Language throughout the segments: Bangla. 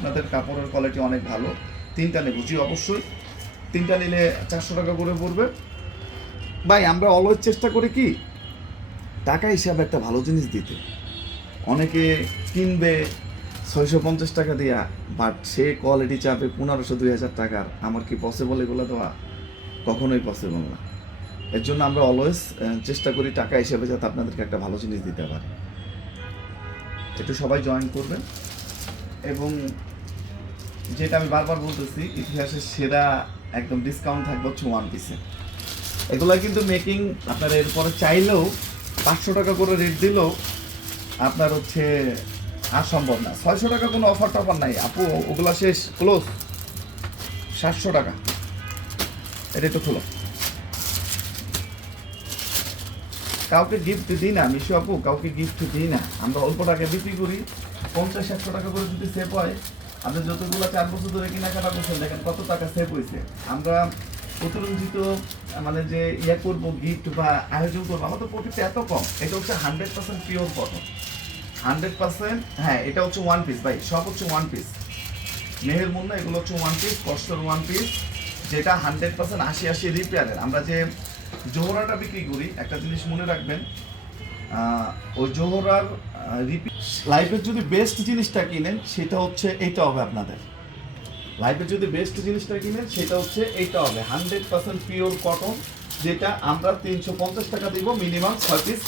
আপনাদের কাপড়ের কোয়ালিটি অনেক ভালো। তিনটা নেব। জি, অবশ্যই। তিনটা নিলে চারশো টাকা করে পড়বে। ভাই, আমরা অলওয়েজ চেষ্টা করি কি? টাকা হিসাবে একটা ভালো জিনিস দিতে। অনেকে কিনবে ছয়শো পঞ্চাশ টাকা দিয়া বাট সে কোয়ালিটি চাপে পনেরোশো দুই হাজার টাকার। আমার কি পসিবল এগুলো দেওয়া? কখনোই পসিবল না। এর জন্য আমরা অলওয়েজ চেষ্টা করি টাকা হিসেবে যাতে আপনাদেরকে একটা ভালো জিনিস দিতে পারি। একটু সবাই জয়েন করবেন। এবং যেটা আমি বারবার বলতেছি ইতিহাসের সেরা একদম ডিসকাউন্ট থাকবে হচ্ছে ওয়ান পিসে এগুলা কিন্তু মেকিং আপনার এরপরে চাইলেও পাঁচশো টাকা করে রেট দিলেও আপনার হচ্ছে আর সম্ভব না। ছয়শো টাকা কোনো অফার টফার নাই। আপু, ওগুলা শেষ ক্লোজ সাতশো টাকা। এটা একটু খোলো। কাউকে গিফট দিই না, মিশু আপু, কাউকে গিফট দিই না। আমরা অল্প টাকা বিক্রি করি, পঞ্চাশ, একশো টাকা করে যদি সেভ হয় আপনি যতগুলো চার বছর ধরে কেনাকাটা করছেন, দেখেন কত টাকা সেভ হয়েছে আমরা অতিরঞ্জিত মানে যে ইয়া করব গিফট বা আয়োজন করব, আমাদের প্রফিটটা এত কম। এটা হচ্ছে hundred percent pure cotton hundred percent হ্যাঁ এটা হচ্ছে ওয়ান পিস ভাই, সব হচ্ছে ওয়ান পিস মেহের মুন্না, এগুলো হচ্ছে ওয়ান পিস কস্টর ওয়ান পিস যেটা হান্ড্রেড পার্সেন্ট আশি আশি রিপেয়ারের আমরা যে জোহরাটা বিক্রি করি, একটা জিনিস মনে রাখবেন ওই জোহরার লাইফের যদি বেস্ট জিনিসটা কিনেন, সেটা হচ্ছে এইটা হবে আপনাদের। লাইফের যদি বেস্ট জিনিসটা কিনেন, সেটা হচ্ছে এইটা হবে। হান্ড্রেড পার্সেন্ট পিওর কটন যেটা আমরা তিনশো পঞ্চাশ টাকা দিব মিনিমাম ছয় পিস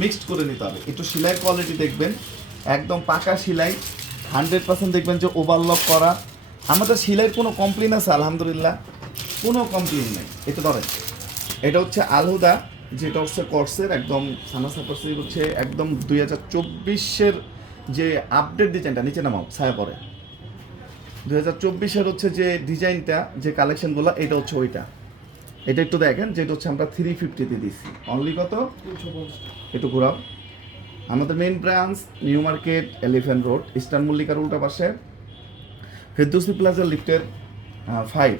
মিক্সড করে নিতে হবে। একটু সেলাই কোয়ালিটি দেখবেন, একদম পাকা সেলাই। হান্ড্রেড পার্সেন্ট দেখবেন যে ওভারলক করা। আমাদের সেলাইয়ের কোনো কমপ্লেন আছে? আলহামদুলিল্লাহ, কোনো কমপ্লেন নেই। এটা ধরেন, এটা হচ্ছে আলহুদা। যেটা হচ্ছে কোর্সের একদম সানা সাপাসি হচ্ছে একদম দুই হাজার চব্বিশের যে আপডেট ডিজাইনটা নিচে নামাও ছায়া পরে। দুই হাজার চব্বিশের হচ্ছে যে ডিজাইনটা যে কালেকশনগুলো এটা হচ্ছে ওইটা। এটা একটু দেখেন যেটা হচ্ছে আমরা থ্রি ফিফটিতে দিচ্ছি অনলি কত? একটু ঘোরাও। আমাদের main branch New Market Elephant Road Eastern মল্লিকার উল্টা পাশে। ফেরদৌসি প্লাজা লিফটের ফাইভ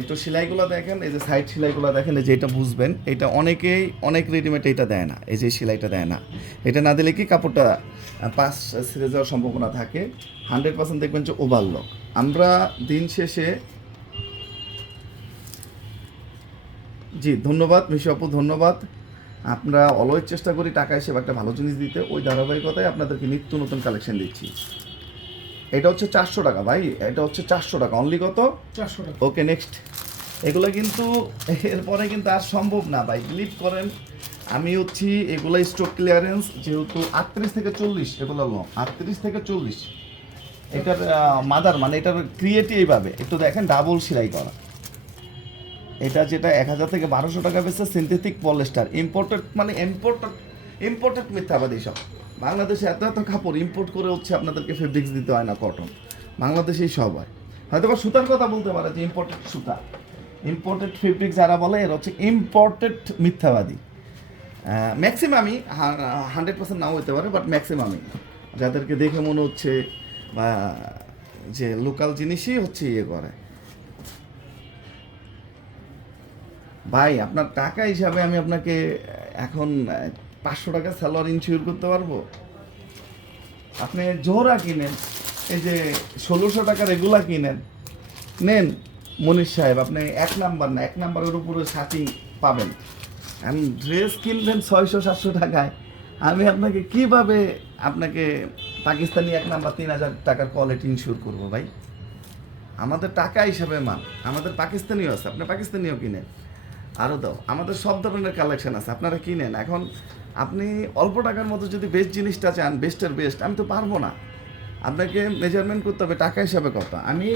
একটু সেলাইগুলো দেখেন, এই যে সাইড সেলাইগুলো দেখেন, এই যে এটা বুঝবেন, এটা অনেকেই, অনেক রেডিমেড এটা দেয় না, এই যে সেলাইটা দেয় না। এটা না দিলে কি কাপড়টা পাশ ছিঁড়ে যাওয়ার সম্ভাবনা থাকে। হান্ড্রেড পার্সেন্ট দেখবেন যে ওভারলক আমরা দিন শেষে জি, ধন্যবাদ, মিশু আপু, ধন্যবাদ। আমরা অলওয়েজ চেষ্টা করি টাকা হিসেবে একটা ভালো জিনিস দিতে। ওই ধারাবাহিকতায় আপনাদেরকে নিত্য নতুন কালেকশন দিচ্ছি। এটা হচ্ছে চারশো টাকা ভাই এটা হচ্ছে চারশো টাকা। অনলি কত? চারশো টাকা। ওকে নেক্সট এগুলো কিন্তু এরপরে কিন্তু আর সম্ভব না ভাই বিলিভ করেন। আমি হচ্ছি এগুলো স্টক ক্লিয়ারেন্স যেহেতু আটত্রিশ থেকে চল্লিশ এগুলো লো আটত্রিশ থেকে চল্লিশ। এটার মাদার মানে এটার ক্রিয়েটিভ এইভাবে। একটু দেখেন ডাবল সেলাই করা। এটা যেটা এক হাজার থেকে বারোশো টাকা বেচছে সিনথেটিক পলিস্টার ইম্পোর্টেড মানে ইম্পোর্টেড ইম্পোর্টেড মিথ্যাবাদী সব বাংলাদেশে এত এত কাপড় ইম্পোর্ট করে হচ্ছে আপনাদেরকে ফেব্রিক্স দিতে হয় না কটন বাংলাদেশেই সব হয় হয়তো বা সুতার কথা বলতে পারে যে ইম্পোর্টেড সুতা। ইম্পোর্টেড ফেব্রিক যারা বলে, এরা হচ্ছে ইম্পোর্টেড মিথ্যাবাদী। ম্যাক্সিমামই হান্ড্রেড পার্সেন্ট নাও হতে পারে বাট ম্যাক্সিমামই যাদেরকে দেখে মনে হচ্ছে বা যে লোকাল জিনিসই হচ্ছে ইয়ে করে। ভাই, আপনার টাকা হিসাবে আমি আপনাকে এখন পাঁচশো টাকা স্যালারি ইনশিওর করতে পারব? আপনি জোহরা কিনেন, এই যে ষোলোশো টাকার এগুলা কিনেন। নেন, মনীষ সাহেব, আপনি এক নাম্বার না, এক নাম্বারের উপরে সাথী পাবেন। আমি ড্রেস কিনবেন ছয়শো, সাতশো টাকায়। আমি আপনাকে কীভাবে আপনাকে পাকিস্তানি এক নাম্বার তিন হাজার টাকার কোয়ালিটি ইনশিওর করব ভাই? আমাদের টাকা হিসাবে মান আমাদের পাকিস্তানিও আছে, আপনি পাকিস্তানিও কিনেন। আরও দাও, আমাদের সব ধরনের কালেকশন আছে, আপনারা কিনেন। এখন আপনি অল্প টাকার মতো যদি বেস্ট জিনিসটা চান বেস্টের বেস্ট আমি তো পারব না। আপনাকে মেজারমেন্ট করতে হবে টাকা হিসাবে কত আমি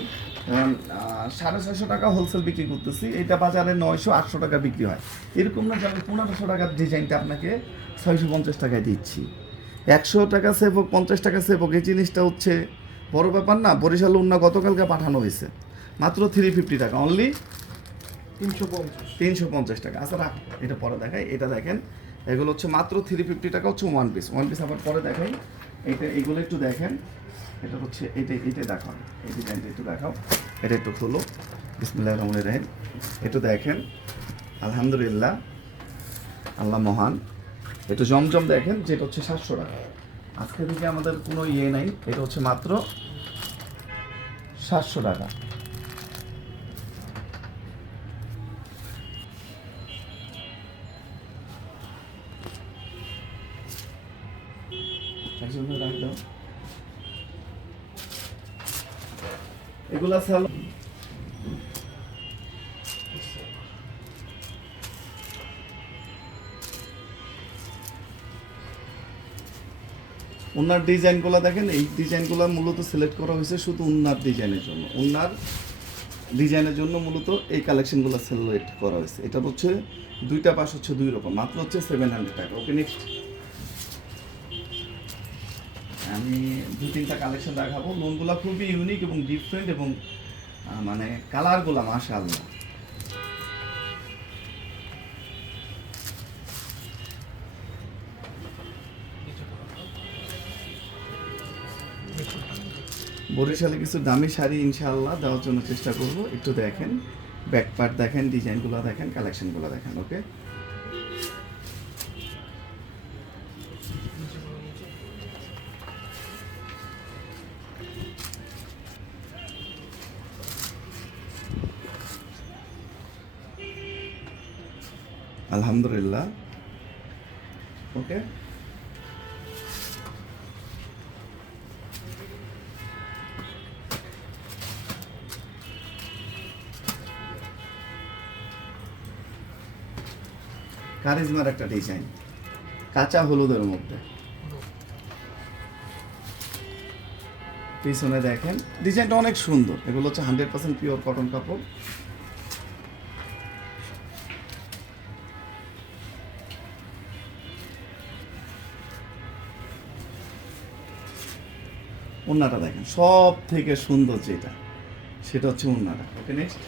সাড়ে ছয়শো টাকা হোলসেল বিক্রি করতেছি এটা বাজারে নয়শো আটশো টাকা বিক্রি হয়। এরকম না যে আমি পনেরোশো টাকার ডিজাইনটা আপনাকে ছয়শো পঞ্চাশ টাকায় দিচ্ছি। একশো টাকা সেভ হোক পঞ্চাশ টাকা সেভ হোক এই জিনিসটা হচ্ছে বড় ব্যাপার না বরিশাল উন্না গতকালকে পাঠানো হয়েছে। মাত্র থ্রি ফিফটি টাকা অনলি তিনশো পঞ্চাশ। তিনশো পঞ্চাশ টাকা। আচ্ছা রাখ এটা পরে দেখাই এটা দেখেন। এগুলো হচ্ছে মাত্র থ্রি ফিফটি টাকা, হচ্ছে ওয়ান পিস ওয়ান পিস আবার পরে দেখাই এটা এগুলো একটু দেখেন। এটা হচ্ছে এটা এটা দেখাও। এই ডিজাইনটা একটু দেখাও। এটা একটু খুলো। বিসমুল্লাহ রহমান রাহিম। একটু দেখেন। আলহামদুলিল্লাহ। আল্লাহ মহান। একটু জমজম দেখেন, যেটা হচ্ছে সাতশো টাকা। আজকে থেকে আমাদের কোনো ইয়ে নাই। এটা হচ্ছে মাত্র সাতশো টাকা। একজন করে রাখ এগুলা সেল উন্নার ডিজাইনগুলো দেখেন, এই ডিজাইনগুলো মূলত সিলেক্ট করা হয়েছে শুধু উন্নার ডিজাইনের জন্য। উন্নার ডিজাইনের জন্য মূলত এই কালেকশনগুলো সিলেক্ট করা হয়েছে। এটা হচ্ছে দুইটা পাশ হচ্ছে দুই রকম, মাত্র হচ্ছে সেভেন হান্ড্রেড টাকা। ওকে নেক্সট আমি দু, তিনটা কালেকশন দেখাবো। লোনগুলো খুবই ইউনিক এবং ডিফারেন্ট এবং মানে কালারগুলো মাশাআল্লাহ। বরিশালে কিছু দামি শাড়ি ইনশাল্লাহ দেওয়ার জন্য চেষ্টা করব। একটু দেখেন ব্যাক পার্ট দেখেন ডিজাইনগুলো দেখেন কালেকশনগুলো দেখেন ওকে আলহামদুলিল্লাহ। ওকে কারিজমার একটা ডিজাইন কাঁচা হলুদের মধ্যে। পিছনে দেখেন ডিজাইনটা অনেক সুন্দর। এগুলো হচ্ছে হান্ড্রেড পার্সেন্ট পিওর কটন কাপড়। উন্নাটা দেখেন সব থেকে সুন্দর যেটা সেটা হচ্ছে উন্নাটা ওকে নেক্সট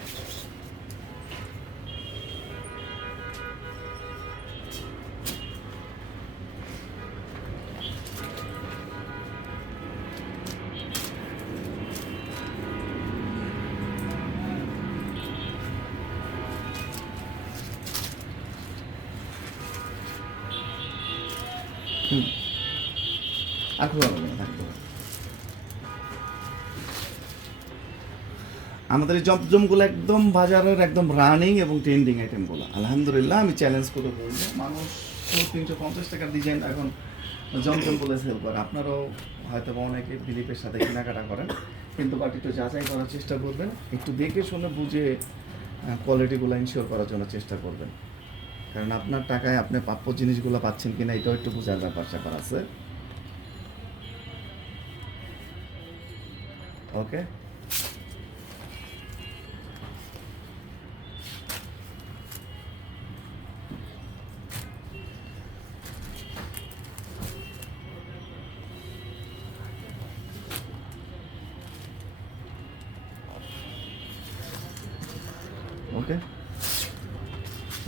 আর থাকতে আমাদের এই জমজমগুলো একদম বাজারের একদম রানিং এবং ট্রেন্ডিং আইটেমগুলো আলহামদুলিল্লাহ, আমি চ্যালেঞ্জ করে বলব, মানুষ তিনশো পঞ্চাশ টাকার ডিজাইন এখন জমজম বলে সেল করে। আপনারাও হয়তো বা অনেকে বিলিপের সাথে কেনাকাটা করেন, কিন্তু বাট একটু যাচাই করার চেষ্টা করবেন, একটু দেখে শুনে বুঝে কোয়ালিটিগুলো ইনশিওর করার জন্য চেষ্টা করবেন। কারণ আপনার টাকায় আপনি প্রাপ্য জিনিসগুলো পাচ্ছেন কিনা, এটাও একটু বোঝার ব্যাপার, স্যাপার আছে। ওকে